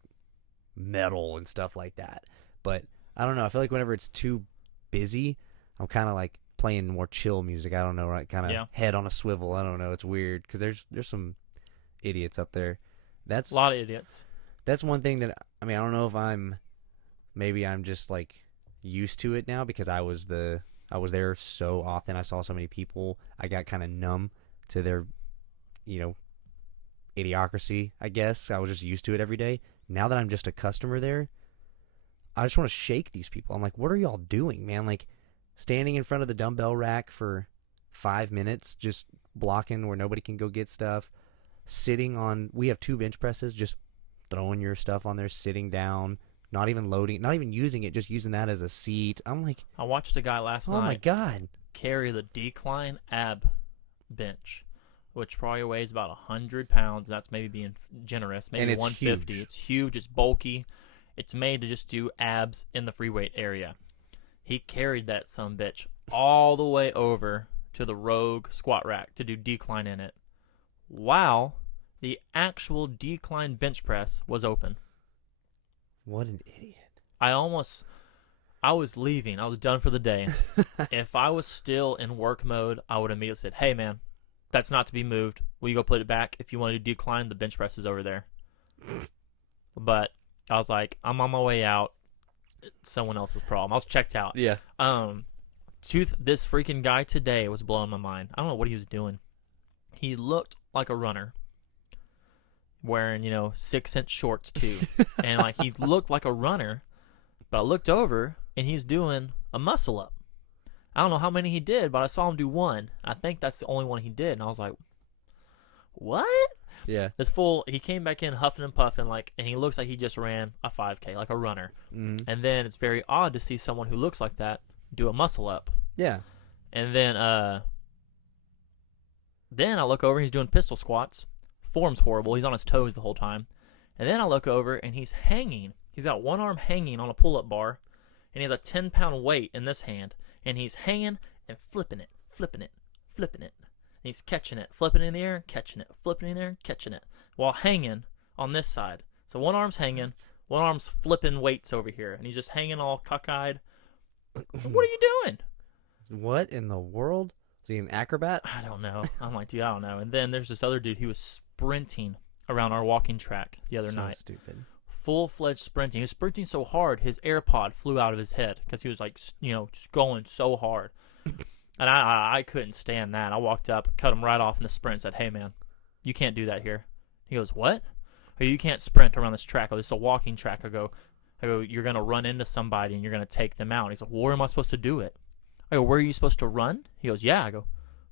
metal and stuff like that. But I don't know. I feel like whenever it's too busy, I'm kind of playing more chill music. I don't know, right? Kind of head on a swivel. I don't know. It's weird because there's some idiots up there. That's a lot of idiots. That's one thing that, I mean, I don't know if I'm just used to it now because I was there so often. I saw so many people. I got kind of numb to their, idiocracy, I guess. I was just used to it every day. Now that I'm just a customer there, I just want to shake these people. I'm like, what are y'all doing, man? Like, standing in front of the dumbbell rack for 5 minutes, just blocking where nobody can go get stuff. Sitting on, we have 2 bench presses, just throwing your stuff on there, sitting down, not even loading, not even using it, just using that as a seat. I'm like, I watched a guy last night. oh my God. Carry the decline ab bench, which probably weighs about 100 pounds. That's maybe being generous. Maybe it's 150. huge. It's huge. It's bulky. It's made to just do abs in the free weight area. He carried that sumbitch all the way over to the Rogue squat rack to do decline in it, while the actual decline bench press was open. What an idiot. I was leaving. I was done for the day. If I was still in work mode, I would immediately said, hey, man, that's not to be moved. Will you go put it back? If you want to decline, the bench press is over there. But I was like, I'm on my way out. It's someone else's problem. I was checked out. Yeah. This freaking guy today was blowing my mind. I don't know what he was doing. He looked like a runner, wearing 6-inch shorts too, and like he looked like a runner. But I looked over and he's doing a muscle up. I don't know how many he did, but I saw him do one. I think that's the only one he did, and I was like, what? Yeah. This fool, he came back in huffing and puffing, and he looks like he just ran a 5K, like a runner. Mm-hmm. And then it's very odd to see someone who looks like that do a muscle up. Yeah. And then I look over, he's doing pistol squats. Form's horrible. He's on his toes the whole time. And then I look over, and he's hanging. He's got one arm hanging on a pull-up bar, and he has a 10-pound weight in this hand. And he's hanging and flipping it, flipping it, flipping it. And he's catching it, flipping it in the air, catching it, flipping it in the air, catching it, while hanging on this side. So one arm's hanging, one arm's flipping weights over here, and he's just hanging all cockeyed. What are you doing? What in the world? Is he an acrobat? I don't know. I'm like, dude, I don't know. And then there's this other dude. He was sprinting around our walking track the other night. Stupid. Full-fledged sprinting. He was sprinting so hard, his AirPod flew out of his head because he was like, just going so hard. And I couldn't stand that. I walked up, cut him right off in the sprint, and said, hey, man, you can't do that here. He goes, what? Oh, you can't sprint around this track. Oh, this is a walking track. I go, you're going to run into somebody and you're going to take them out. He's like, well, where am I supposed to do it? I go, where are you supposed to run? He goes, yeah. I go,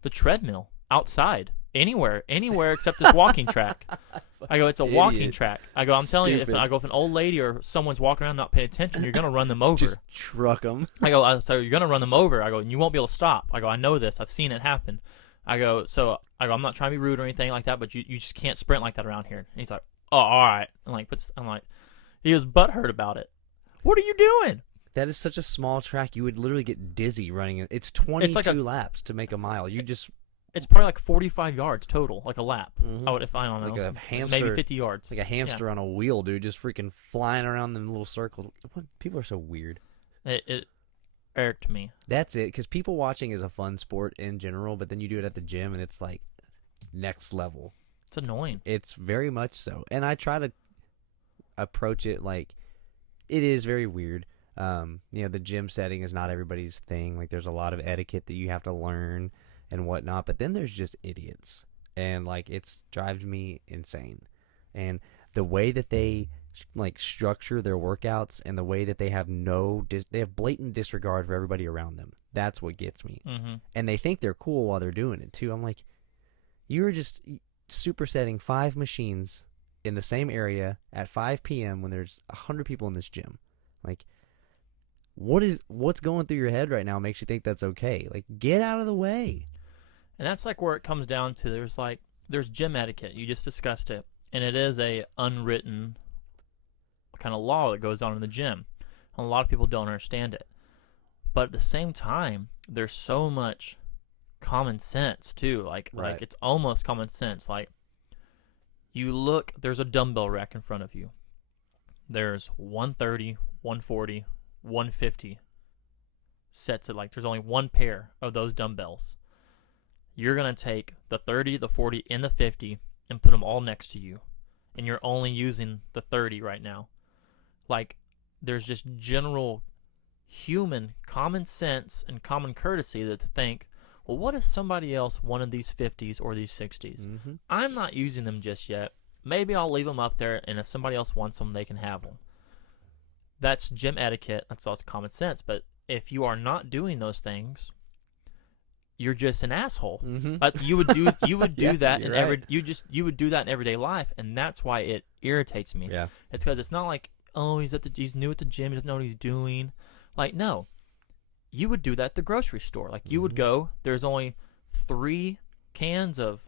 the treadmill, outside, anywhere except this walking track. I go, it's a walking track. I go, I'm telling you, if an old lady or someone's walking around not paying attention, you're going to run them over. Just truck them. I go, so you're going to run them over. I go, and you won't be able to stop. I go, I know this. I've seen it happen. I go, I'm not trying to be rude or anything like that, but you just can't sprint like that around here. And he's like, oh, all right. I'm like, he was butthurt about it. What are you doing? That is such a small track. You would literally get dizzy running it. It's 22 laps to make a mile. It's probably like 45 yards total, like a lap. Mm-hmm. If I don't know, like a hamster, maybe 50 yards. Like a hamster on a wheel, dude, just freaking flying around them little circles. People are so weird. It irked me. That's it, because people watching is a fun sport in general, but then you do it at the gym, and it's like next level. It's annoying. It's very much so, and I try to approach it like it is very weird. The gym setting is not everybody's thing. Like, there's a lot of etiquette that you have to learn and whatnot, but then there's just idiots, and like it's drives me insane. And the way that they like structure their workouts, and the way that they have they have blatant disregard for everybody around them. That's what gets me. Mm-hmm. And they think they're cool while they're doing it too. I'm like, you're just supersetting 5 machines in the same area at 5 p.m. when there's 100 people in this gym. Like, what's going through your head right now makes you think that's okay? Like, get out of the way. And that's like where it comes down to. There's gym etiquette. You just discussed it, and it is a unwritten kind of law that goes on in the gym. And a lot of people don't understand it. But at the same time, there's so much common sense too. Like it's almost common sense. Like, you look, there's a dumbbell rack in front of you. There's 130, 140, 150 sets of, there's only one pair of those dumbbells. You're going to take the 30, the 40, and the 50 and put them all next to you. And you're only using the 30 right now. Like, there's just general human common sense and common courtesy that to think, well, what if somebody else wanted these 50s or these 60s? Mm-hmm. I'm not using them just yet. Maybe I'll leave them up there, and if somebody else wants them, they can have them. That's gym etiquette. That's also common sense. But if you are not doing those things, you're just an asshole. Mm-hmm. You would do Yeah, that you're in right. you would do that in everyday life, and that's why it irritates me. Yeah. It's because it's not like, oh, he's new at the gym, he doesn't know what he's doing. Like, no, you would do that at the grocery store. Like, you would go. There's only 3 cans of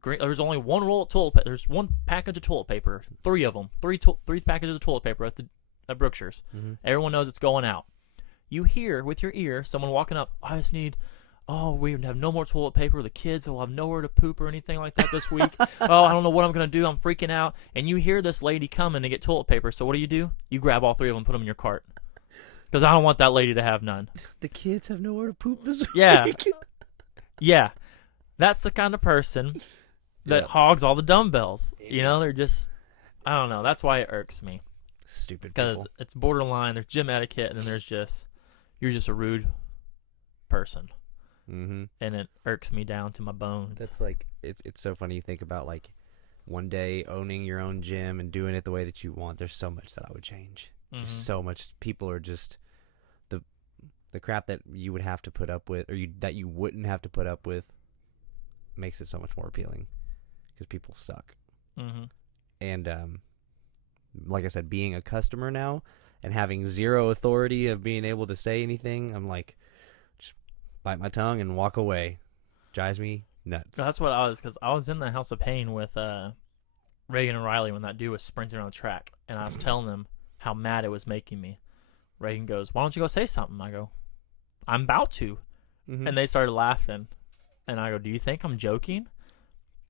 green. There's only 1 roll of toilet paper. There's 1 package of toilet paper. 3 of them. 3 packages of toilet paper at Brookshire's. Mm-hmm. Everyone knows it's going out. You hear with your ear someone walking up. I just need. Oh, we have no more toilet paper. The kids will have nowhere to poop or anything like that this week. Oh, I don't know what I'm going to do. I'm freaking out. And you hear this lady coming to get toilet paper. So what do? You grab all 3 of them and put them in your cart. Because I don't want that lady to have none. The kids have nowhere to poop this week. Yeah. Yeah. That's the kind of person that hogs all the dumbbells. You know, they're just, I don't know. That's why it irks me. Stupid Because people. it's borderline. There's gym etiquette, and then there's just, you're just a rude person. Mm-hmm. And it irks me down to my bones. That's like, it's so funny you think about, like, one day owning your own gym and doing it the way that you want. There's so much that I would change. Just so much. People are just, the crap that you would have to put up with, or that you wouldn't have to put up with, makes it so much more appealing. Because people suck. Mm-hmm. And like I said, being a customer now and having zero authority of being able to say anything, I'm like, just bite my tongue and walk away. Drives me nuts. That's what I was, because I was in the House of Pain with Reagan and Riley when that dude was sprinting around the track, and I was telling them how mad it was making me. Reagan goes, why don't you go say something? I go, I'm about to. Mm-hmm. And they started laughing. And I go, do you think I'm joking?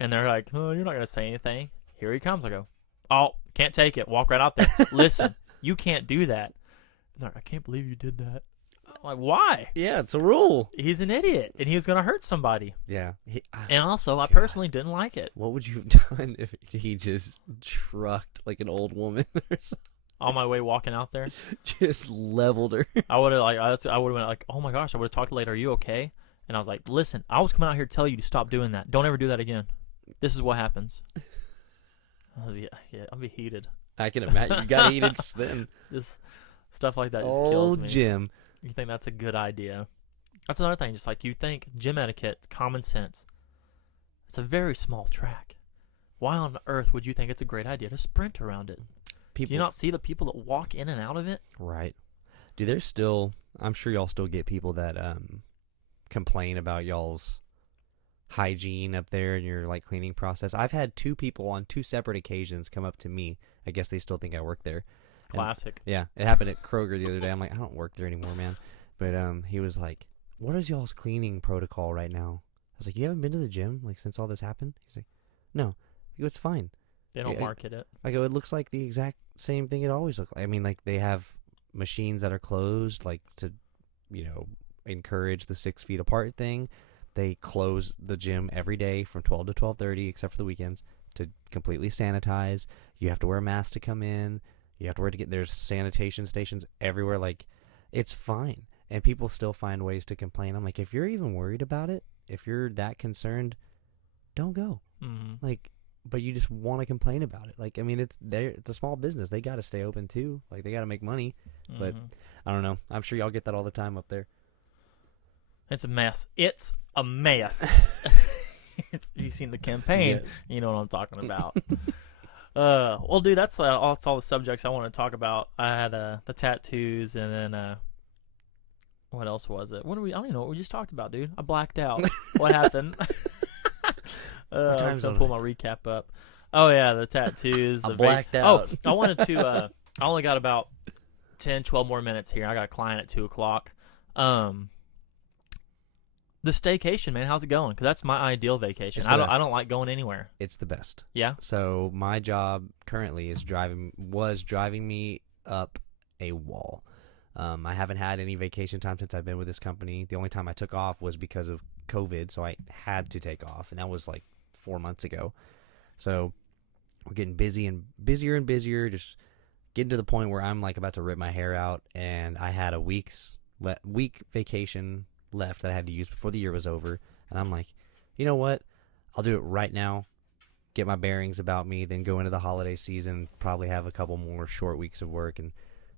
And they're like, oh, you're not going to say anything. Here he comes. I go, oh, can't take it. Walk right out there. Listen, you can't do that. And they're like, I can't believe you did that. I'm like, why? Yeah, it's a rule. He's an idiot, and he was going to hurt somebody. Yeah. And also, I personally didn't like it. What would you have done if he just trucked like an old woman or something? On my way walking out there, Just leveled her. I would have went like, oh my gosh, I would have talked to her later. Are you okay? And I was like, listen, I was coming out here to tell you to stop doing that. Don't ever do that again. This is what happens. I'll be heated. I can imagine. You got heated just then. Just stuff like that just kills me. Jim. You think that's a good idea? That's another thing. Just like you think gym etiquette, common sense. It's a very small track. Why on earth would you think it's a great idea to sprint around it? Do you not see the people that walk in and out of it? Right. Dude, there's still, I'm sure y'all still get people that complain about y'all's hygiene up there and your like cleaning process. I've had 2 people on 2 separate occasions come up to me. I guess they still think I work there. Classic. Yeah, it happened at Kroger the other day. I'm like, I don't work there anymore, man. But he was like, what is y'all's cleaning protocol right now? I was like, you haven't been to the gym like since all this happened? He's like, no. I go, it's fine. They don't market it. I go, it looks like the exact same thing it always looked like. I mean, like they have machines that are closed, like to, encourage the 6 feet apart thing. They close the gym every day from 12 to 12:30, except for the weekends, to completely sanitize. You have to wear a mask to come in. You have to wear there's sanitation stations everywhere. Like, it's fine. And people still find ways to complain. I'm like, if you're even worried about it, if you're that concerned, don't go. Mm-hmm. Like, but you just want to complain about it. Like, I mean, it's a small business. They got to stay open too. Like, they got to make money. Mm-hmm. But I don't know. I'm sure y'all get that all the time up there. It's a mess. It's a mess. You've seen the campaign. Yeah. You know what I'm talking about. Well, dude, that's all the subjects I want to talk about. I had the tattoos, and then what else was it? I don't even know what we just talked about, dude. I blacked out. What happened? I was gonna pull my recap up. Oh yeah, the tattoos. I blacked out. Oh, I wanted to. I only got about 10, 12 more minutes here. I got a client at 2:00. The staycation, man, how's it going? Because that's my ideal vacation. I don't like going anywhere. It's the best. Yeah. So my job currently was driving me up a wall. I haven't had any vacation time since I've been with this company. The only time I took off was because of COVID, so I had to take off, and that was like 4 months ago. So we're getting busy and busier, just getting to the point where I'm like about to rip my hair out, and I had a week vacation left that I had to use before the year was over. And I'm like, you know what? I'll do it right now. Get my bearings about me, then go into the holiday season, probably have a couple more short weeks of work and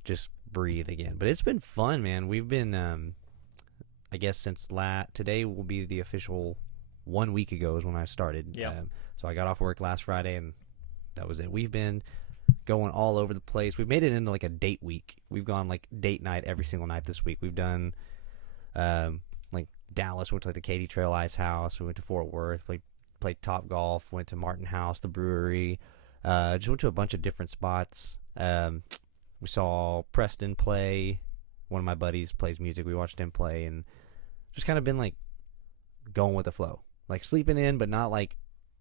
just breathe again. But it's been fun, man. We've been, I guess since today will be the official 1 week ago is when I started. Yeah. So I got off work last Friday and that was it. We've been going all over the place. We've made it into like a date week. We've gone like date night every single night this week. We've done like Dallas, went to like the Katy Trail Ice House. We went to Fort Worth, played Top Golf, went to Martin House, the brewery. Just went to a bunch of different spots. We saw Preston play. One of my buddies plays music. We watched him play and just kind of been like going with the flow. Like sleeping in, but not like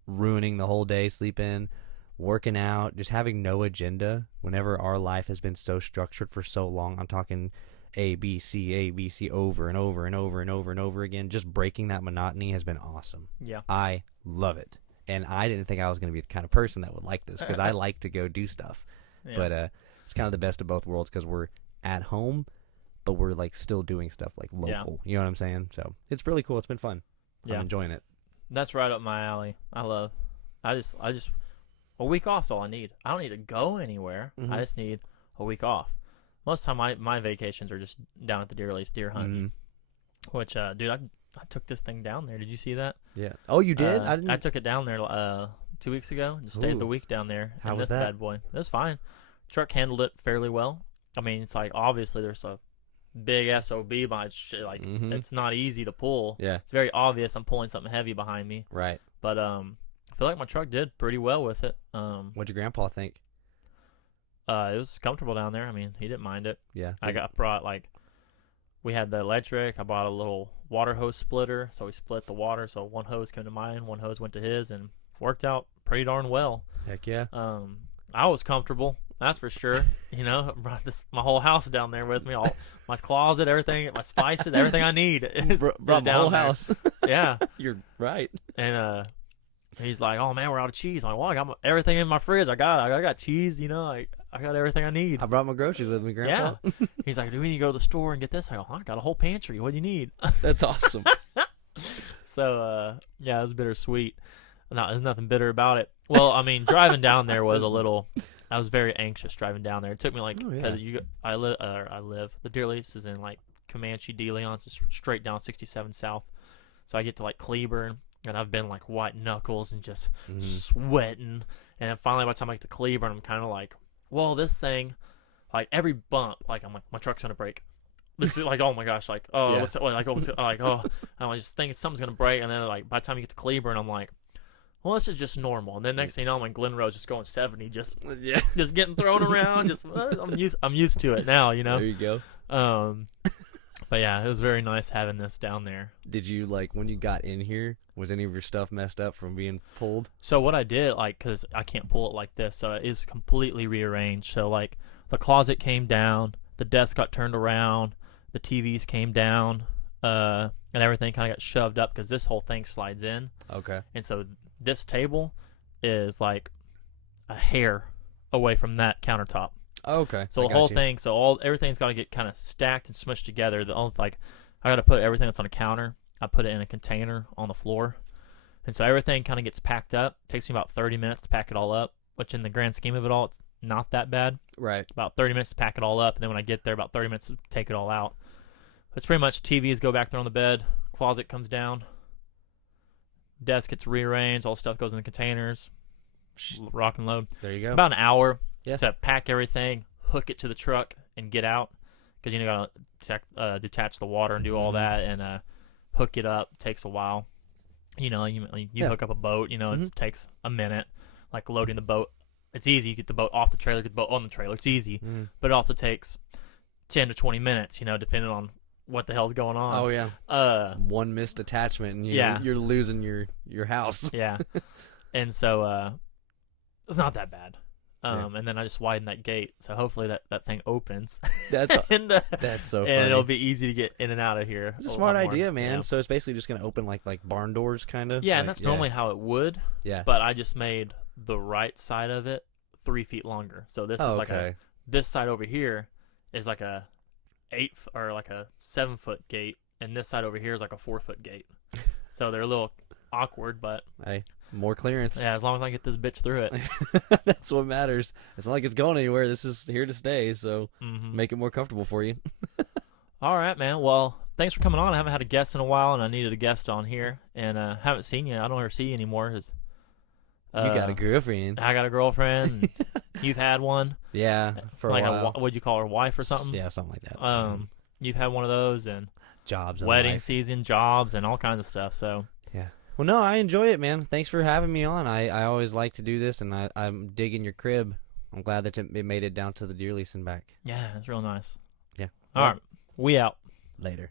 ruining the whole day sleeping, working out, just having no agenda whenever our life has been so structured for so long. I'm talking A, B, C over and over and over and over and over again. Just breaking that monotony has been awesome. Yeah. I love it. And I didn't think I was going to be the kind of person that would like this because I like to go do stuff. Yeah. But it's kind of the best of both worlds because we're at home, but we're like still doing stuff like local. Yeah. You know what I'm saying? So it's really cool. It's been fun. Yeah. I'm enjoying it. That's right up my alley. I just a week off's all I need. I don't need to go anywhere. Mm-hmm. I just need a week off. Most of the time my vacations are just down at the deer hunting. Mm-hmm. Which dude, I took this thing down there. Did you see that? Yeah. Oh, you did? I took it down there 2 weeks ago. Just stayed the week down there. How was that? Bad boy. It was fine. Truck handled it fairly well. I mean, it's like obviously there's a big SOB behind shit. Like it's not easy to pull. Yeah. It's very obvious I'm pulling something heavy behind me. Right. But I feel like my truck did pretty well with it. What'd your grandpa think? It was comfortable down there. I mean, he didn't mind it. Yeah. We had the electric. I bought a little water hose splitter, so we split the water. So one hose came to mine, one hose went to his, and worked out pretty darn well. Heck yeah. I was comfortable, that's for sure. You know, I brought my whole house down there with me, all my closet, everything, my spices, everything I need. Brought my whole house. Yeah, you're right. And he's like, "Oh man, we're out of cheese." I'm like, "Well, I got everything in my fridge. I got cheese. You know, I got everything I need." I brought my groceries with me, Grandpa. Yeah. He's like, "Do we need to go to the store and get this?" I go, "I got a whole pantry. What do you need?" That's awesome. So, yeah, it was bittersweet. No, there's nothing bitter about it. Well, I mean, driving down there was I was very anxious driving down there. It took me like, I live, the deer lease is in like Comanche, DeLeon, it's straight down 67 South. So I get to like Cleburne, and I've been like white knuckles and just sweating. And then finally by the time I get to Cleburne, I'm kind of like, well, this thing, like every bump, like I'm like, my truck's going to break. This is like, oh my gosh, like, oh, I'm just thinking something's going to break. And then like by the time you get to Cleburne, I'm like, well, this is just normal. And then next thing you know, I'm in Glen Rose just going 70, just getting thrown around. Just I'm used to it now, you know. There you go. But yeah, it was very nice having this down there. Did you like when you got in here? Was any of your stuff messed up from being pulled? So what I did, like, because I can't pull it like this, so it was completely rearranged. So like the closet came down, the desk got turned around, the TVs came down, and everything kind of got shoved up because this whole thing slides in. Okay. And so this table is like a hair away from that countertop. Oh, okay. So the whole thing, everything's got to get kind of stacked and smushed together. I got to put everything that's on a counter, I put it in a container on the floor. And so everything kind of gets packed up. It takes me about 30 minutes to pack it all up, which in the grand scheme of it all, it's not that bad. Right. About 30 minutes to pack it all up, and then when I get there, about 30 minutes to take it all out. It's pretty much TVs go back there on the bed, closet comes down, desk gets rearranged, all the stuff goes in the containers, rock and load. There you go. About an hour to pack everything, hook it to the truck, and get out. Because you got to detach the water and do all that, and hook it up. Takes a while. You know, you hook up a boat. You know, it takes a minute. Like loading the boat, it's easy. You get the boat off the trailer, get the boat on the trailer. It's easy, but it also takes 10 to 20 minutes. You know, depending on what the hell's going on. Oh yeah. One missed attachment, and you're losing your house. Yeah. And so it's not that bad. And then I just widen that gate, so hopefully that thing opens. That's so funny. And it'll be easy to get in and out of here. It's a smart idea, man. Yeah. So it's basically just gonna open like barn doors, kind of. Yeah, and that's normally how it would. Yeah. But I just made the right side of it 3 feet longer. So this is like this side over here is like a 8 or like a 7 foot gate, and this side over here is like a 4-foot gate. So they're a little awkward, but hey, more clearance. Yeah, as long as I get this bitch through it. That's what matters. It's not like it's going anywhere. This is here to stay, so make it more comfortable for you. All right, man. Well, thanks for coming on. I haven't had a guest in a while, and I needed a guest on here, and haven't seen you. I don't ever see you anymore. You got a girlfriend. I got a girlfriend. You've had one. Yeah, for like a while. What'd you call her, wife or something? Yeah, something like that. You've had one of those, and jobs, wedding season, jobs, and all kinds of stuff. So yeah. Well, no, I enjoy it, man. Thanks for having me on. I always like to do this, and I'm digging your crib. I'm glad that it made it down to the deer lease and back. Yeah, it's real nice. Yeah. All right. We out. Later.